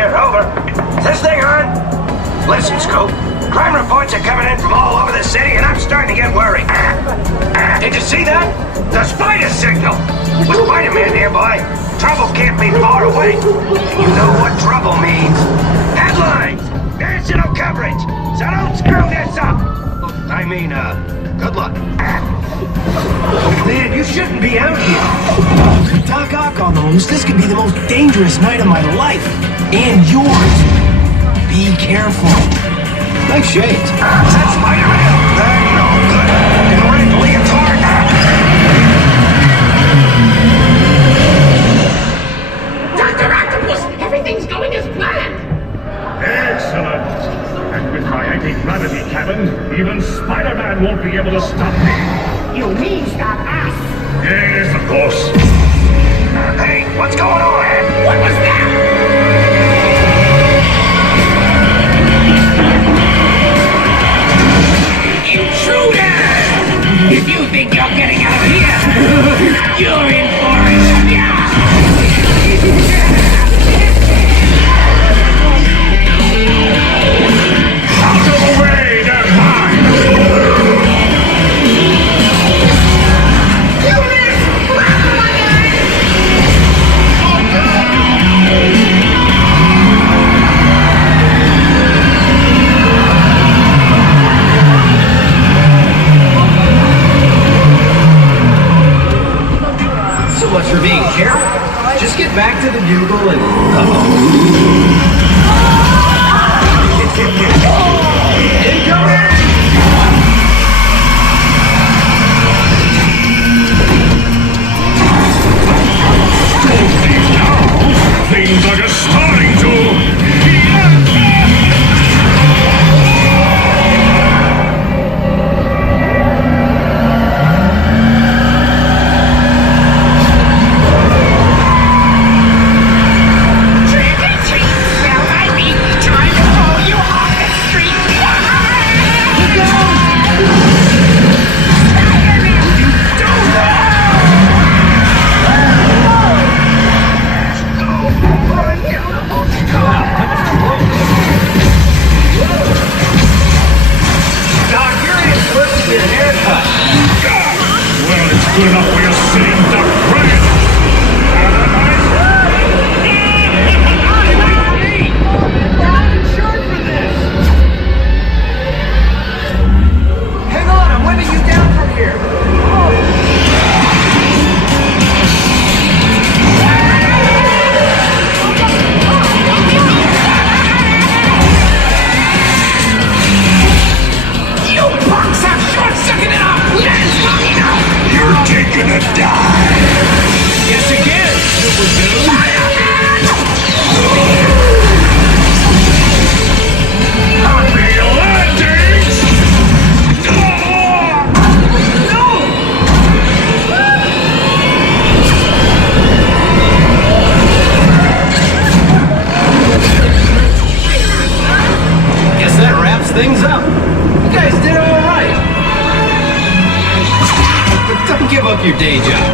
Roger, over. Is this thing on? Listen, Scoop. Crime reports are coming in from all over the city, and I'm starting to get worried. Did you see that? The spider signal! With Spider-Man nearby, trouble can't be far away. You know what trouble means. Headlines! National coverage! So don't screw this up! I mean, good luck. Oh man, you shouldn't be out here. Doc Ock on the loose, this could be the most dangerous night of my life. And yours. Be careful. Nice shades. That's Spider-Man! They're no good. In red leotard. Dr. Octopus, everything's going as planned. Excellent. And with my anti-gravity cabin, even Spider-Man won't be able to stop me. You mean stop us? Yes, of course. Hey, what's going on? What was that? Intruder! If you think you're getting out of here, you're in for it. Yeah! Out of the way, they're mine! So much for being careful. Just get back to the bugle and... Incoming! Things are just starting to... Good enough for your sitting duck friend! Have a nice Hang on, I'm letting you down from here. You punks have short-circuited our plans long enough! You're taking a dive! Guess again, Super Dude. Happy landings! Guess that wraps things up. You guys did all right. But don't give up your day job.